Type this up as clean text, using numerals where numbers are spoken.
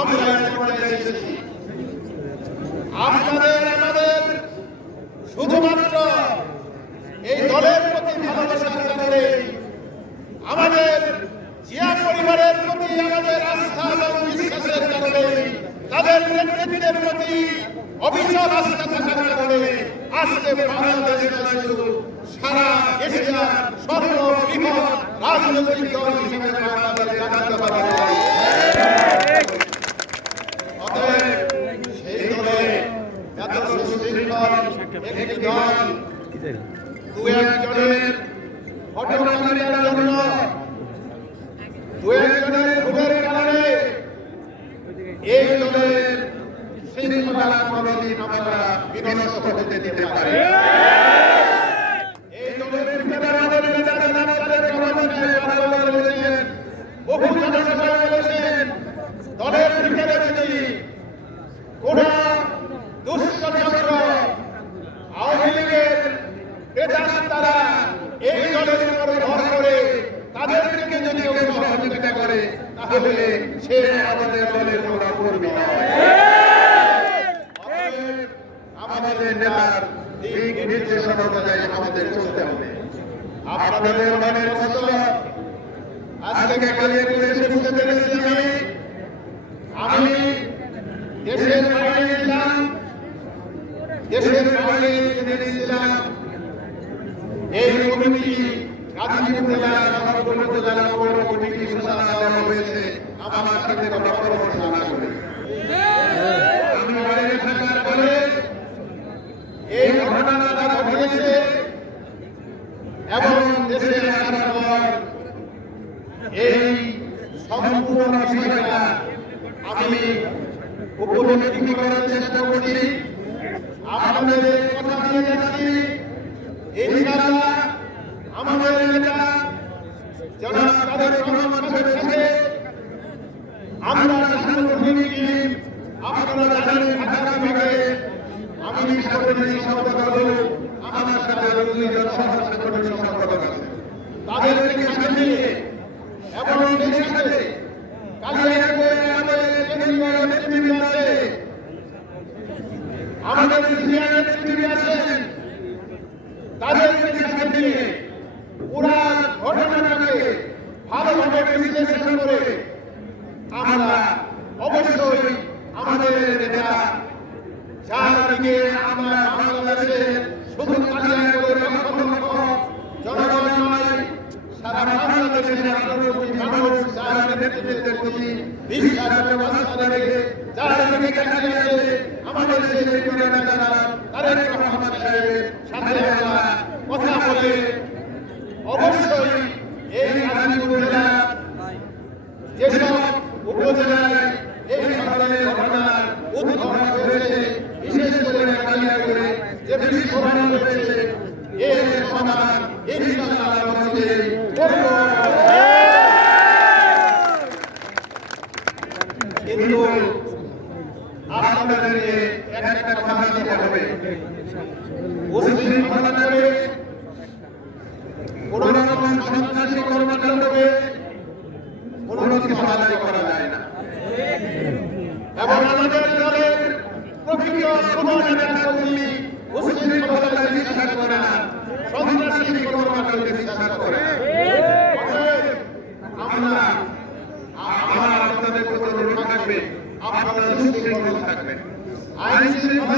আমরা এই পর্যায়ে এসেছি। আপনাদের আমাদের শুধুমাত্র এই দলের প্রতি ভালোবাসার কারণে, আমাদের জিয়া পরিবারের প্রতি আমাদের আস্থা এবং বিশ্বাসের কারণে, তাদের নেতৃত্বের প্রতি অবিচল আস্থা থাকার কারণে আজকে বাংলাদেশ শুধু সারা এশিয়ার সর্ববৃহৎ রাজনৈতিক দল হিসেবে বাংলাদেশ জানাতে পারে। সেই দলে এত সুশৃঙ্খল একটি দল দু একজনের হটকারিতার জন্য, দু একজনের ভুলের কারণে এই দলের শৃঙ্খলা কোনদিন আমরা বিনষ্ট হতে দিতে পারি। এই দলের ভিতরে আমাদের নেতা জনাব রহমান সাহেব বলেছেন, বহু জনসভায় বলেছেন, দলের ভিতরে যদি কোন দুষ্ট চক্র আওয়ামী লীগের নেতারা এই দলের উপর ভর করে তাদেরকে যদি কেউ সহযোগিতা করে তাহলে সে আমাদের দলের কোনো কর্মী নয়। আমাদের নেতার দিক নির্দেশনা অনুযায়ী আমাদের চলতে হবে। আপনাদের মনের কষ্ট আজকে কালিয়াপুরে এসে বুঝতে পেরেছি। আমি দেশের বাইরে ছিলাম, দেশের বাইরে ছিলাম। এই কমিটি গাজীপুর জেলার সর্বপ্রথম জেলা পৌর কমিটি সদস্য দেওয়া হয়েছে আমার সাথে পরামর্শ না করে। আমি বাইরে থাকার পরে এই ঘটনাটা ঘটেছে এবং দেশে আসার পর এই সম্পূর্ণ বিষয়টা আমি উপলব্ধি করার চেষ্টা করছি। আপনাদের কথা দিয়ে যাচ্ছি, ইনশাআল্লাহ আমাদের নেতা জনাব তারেক রহমান সাহেবের সাথে আমরা সাংগঠনিক টিম, আপনারা জানেন ঢাকা বিভাগে আমি সাংগঠনিক সম্পাদক হল, আমার সাথে আরো দুইজন সাংগঠনিক সম্পাদক আছে। তাদেরকে সাথে নিয়ে এবং সেই সাথে কালিয়াপুরে আমাদের কেন্দ্রীয় নেতৃবৃন্দ আছে, আমাদের সিনিয়র নেতৃবৃন্দ আছেন, তাদেরকে সাথে নিয়ে পুরা ঘটনাটাকে ভালোভাবে বিশ্লেষণ করে আমরা অবশ্যই আমাদের নেতা যার দিকে আমরা বাংলাদেশে শুধু কালিয়াপুরের জনগণ নয়, সারা বাংলাদেশের 18 কোটি মানুষ যার নেতৃত্বের প্রতি বিশ্বাস এবং আস্থা রেখে যার দিকে তাকিয়ে আছে, আমাদের সেই নেতারা তারেক রহমান সাহেবের সাথে আমরা কথা বলে অবশ্যই এই গাজীপুর জেলার যেসব উপজেলায় এই ধরনের ঘটনার উদ্ভব হয়েছে, বিশেষ করে কালিয়াপুরে যে বিস্ফোরণ হয়েছে, এর সমাধান ইনশাআল্লাহ করব। কিন্তু আপনাদেরকে একটা কথা দিতে হবে, মুসলিম সমাজে কোন রকম সন্ত্রাসী কর্মকাণ্ডকে কোন কিছু সমাধান করা যায় না এবং আমাদের দলের প্রকৃত কোনো নেতাকর্মী মুসলিম সমাজে বিশ্বাস করে না, সন্ত্রাসী কর্মকাণ্ডে বিশ্বাস করে। আমরা আপনাদের প্রতি থাকবে, আপনারা সুশৃঙ্খল থাকবেন, আইন শৃঙ্খলা